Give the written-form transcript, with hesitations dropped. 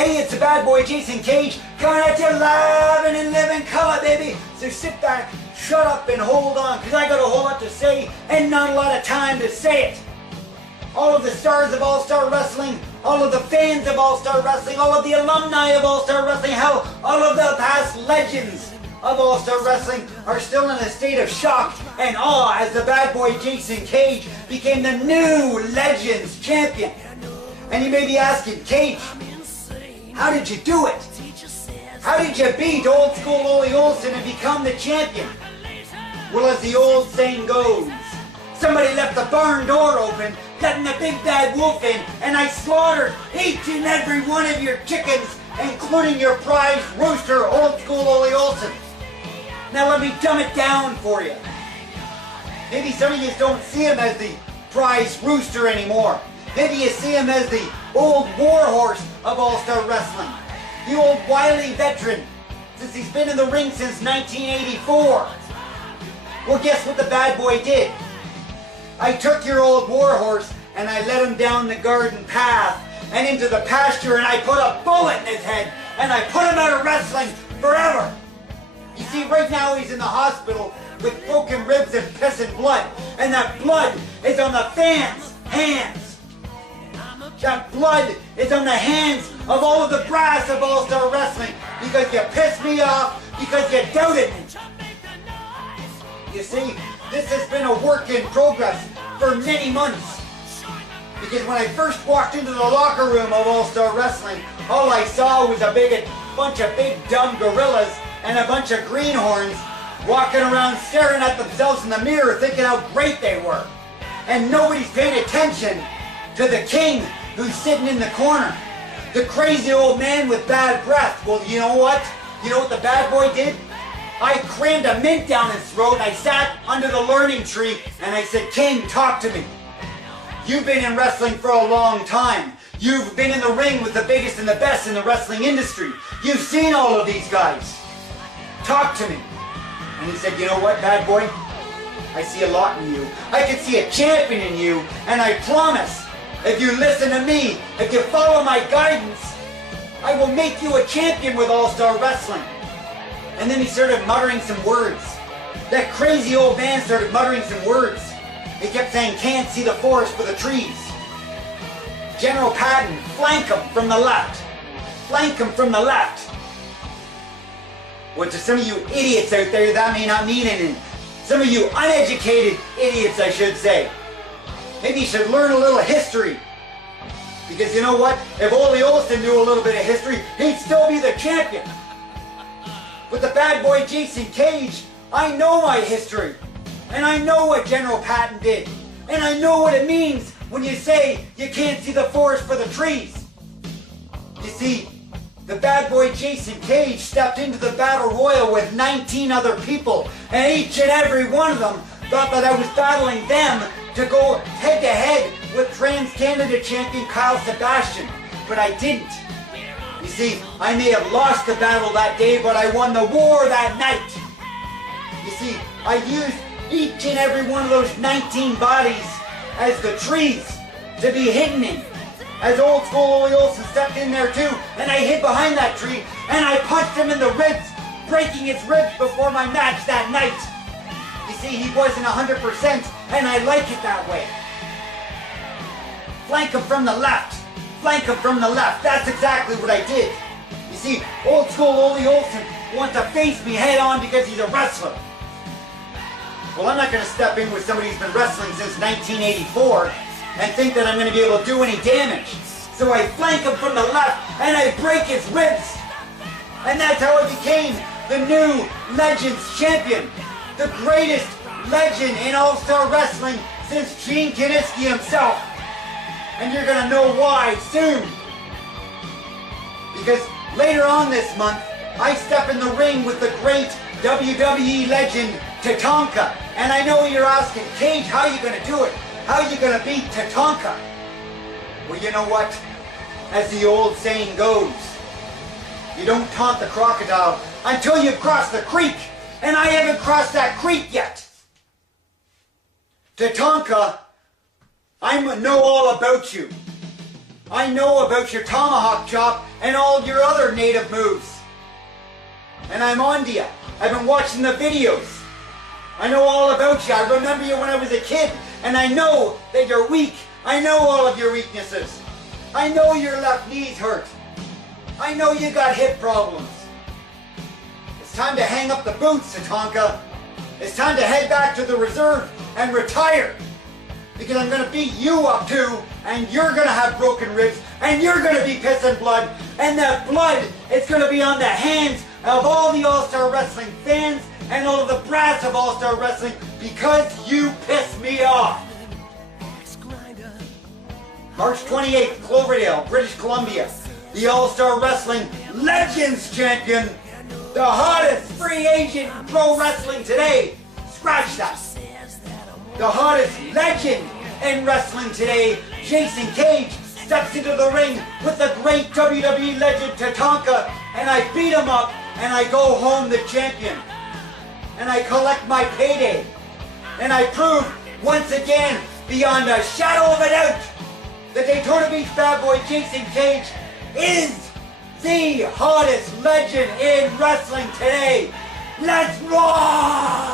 Hey, it's the bad boy Jason Cage coming at you live and in living color, baby. So sit back, shut up, and hold on, because I got a whole lot to say and not a lot of time to say it. All of the stars of All-Star Wrestling, all of the fans of All-Star Wrestling, all of the alumni of All-Star Wrestling, hell, all of the past legends of All-Star Wrestling are still in a state of shock and awe as the bad boy Jason Cage became the new Legends Champion. And you may be asking, Cage, how did you do it? How did you beat old school Ole Olsen and become the champion? Well, as the old saying goes, somebody left the barn door open, letting the big bad wolf in, and I slaughtered each and every one of your chickens, including your prize rooster, old school Ole Olsen. Now let me dumb it down for you. Maybe some of you don't see him as the prize rooster anymore. Maybe you see him as the old warhorse of All-Star Wrestling. The old wily veteran, since he's been in the ring since 1984. Well, guess what the bad boy did? I took your old warhorse and I led him down the garden path and into the pasture, and I put a bullet in his head and I put him out of wrestling forever. You see, right now he's in the hospital with broken ribs and piss and blood, and that blood is on the fans' hands. That blood is on the hands of all of the brass of All-Star Wrestling because you pissed me off, because you doubted me. You see, this has been a work in progress for many months. Because when I first walked into the locker room of All-Star Wrestling, all I saw was a bunch of big dumb gorillas and a bunch of greenhorns walking around staring at themselves in the mirror thinking how great they were. And nobody's paying attention to the king who's sitting in the corner. The crazy old man with bad breath. Well, you know what? You know what the bad boy did? I crammed a mint down his throat and I sat under the learning tree and I said, King, talk to me. You've been in wrestling for a long time. You've been in the ring with the biggest and the best in the wrestling industry. You've seen all of these guys. Talk to me. And he said, you know what, bad boy? I see a lot in you. I can see a champion in you, and I promise, if you listen to me, if you follow my guidance, I will make you a champion with All-Star Wrestling. And then he started muttering some words. That crazy old man started muttering some words. He kept saying, can't see the forest for the trees. General Patton, flank him from the left. Flank him from the left. Well, to some of you idiots out there, that may not mean anything. Some of you uneducated idiots, I should say. Maybe you should learn a little history. Because you know what? If Ole Olsen knew a little bit of history, he'd still be the champion. With the bad boy Jason Cage, I know my history. And I know what General Patton did. And I know what it means when you say you can't see the forest for the trees. You see, the bad boy Jason Cage stepped into the battle royal with 19 other people, and each and every one of them thought that I was battling them to go head to head with Trans-Canada champion Kyle Sebastian, but I didn't. You see, I may have lost the battle that day, but I won the war that night. You see, I used each and every one of those 19 bodies as the trees to be hidden in. As old school Ole Olsen stepped in there too, and I hid behind that tree, and I punched him in the ribs, breaking his ribs before my match that night. You see, he wasn't 100%, and I like it that way. Flank him from the left. Flank him from the left. That's exactly what I did. You see, old school Ole Olsen wants to face me head on because he's a wrestler. Well, I'm not going to step in with somebody who's been wrestling since 1984 and think that I'm going to be able to do any damage. So I flank him from the left and I break his ribs. And that's how I became the new Legends Champion. The greatest legend in All-Star Wrestling since Gene Kiniski himself. And you're going to know why soon. Because later on this month, I step in the ring with the great WWE legend Tatanka. And I know you're asking, Cage, how are you going to do it? How are you going to beat Tatanka? Well, you know what? As the old saying goes, you don't taunt the crocodile until you've crossed the creek. And I haven't crossed that creek yet. Tatanka, I know all about you. I know about your tomahawk chop and all your other native moves. And I'm on to you. I've been watching the videos. I know all about you. I remember you when I was a kid, and I know that you're weak. I know all of your weaknesses. I know your left knees hurt. I know you got hip problems. It's time to hang up the boots, Tatanka. It's time to head back to the reserve and retire. Because I'm going to beat you up too, and you're going to have broken ribs, and you're going to be pissing blood, and that blood is going to be on the hands of all the All-Star Wrestling fans and all of the brass of All-Star Wrestling because you pissed me off. March 28th, Cloverdale, British Columbia, the All-Star Wrestling Legends Champion, the hottest free agent in pro wrestling today. Scratch that. The hottest legend in wrestling today, Jason Cage, steps into the ring with the great WWE legend Tatanka, and I beat him up, and I go home the champion. And I collect my payday. And I prove, once again, beyond a shadow of a doubt, the Daytona Beach bad boy Jason Cage is the hottest legend in wrestling today. Let's rock!